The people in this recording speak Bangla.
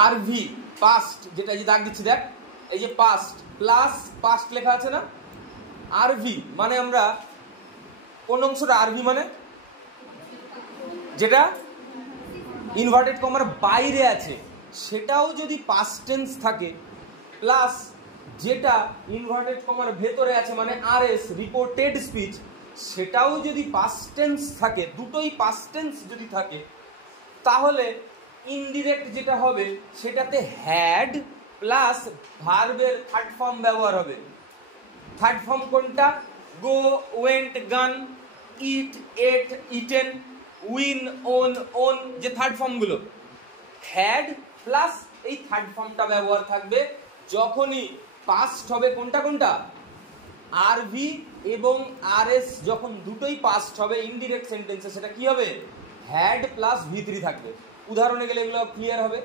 আর ভি পাস্ট, যেটা এই যে দাগ দিচ্ছি দেখ, এই যে পাস্ট প্লাস পাস্ট লেখা আছে না, আর ভি মানে আমরা কোন অংশটা আর ভি মানে যেটা ইনভার্টেড কমার বাইরে আছে সেটাও যদি পাস্ট টেন্স থাকে, প্লাস যেটা ইনভার্টেড কমার ভেতরে আছে মানে আর এস রিপোর্টেড স্পিচ সেটাও যদি পাস্ট টেন্স থাকে, দুটোই পাস্ট টেন্স যদি থাকে, তাহলে ইনডিরেক্ট যেটা হবে সেটাতে হ্যাড প্লাস ভার্বের থার্ড ফর্ম ব্যবহার হবে। থার্ড ফর্ম কোনটা? গো, ওয়েন্ট, গান, ইট, এট, ইটেন, উইন, ওন, ওন, যে থার্ড ফর্ম গুলো, হ্যাড প্লাস এই থার্ড ফর্মটা ব্যবহার থাকবে যখনই পাস্ট হবে। কোনটা কোনটা? আর ভি এবং আর এস যখন দুটোই পাস্ট হবে ইনডিরেক্ট সেন্টেন্সে, সেটা কি হবে? হ্যাড প্লাস ভি3 থাকবে। উদাহরণে গেলে এগুলো ক্লিয়ার হবে।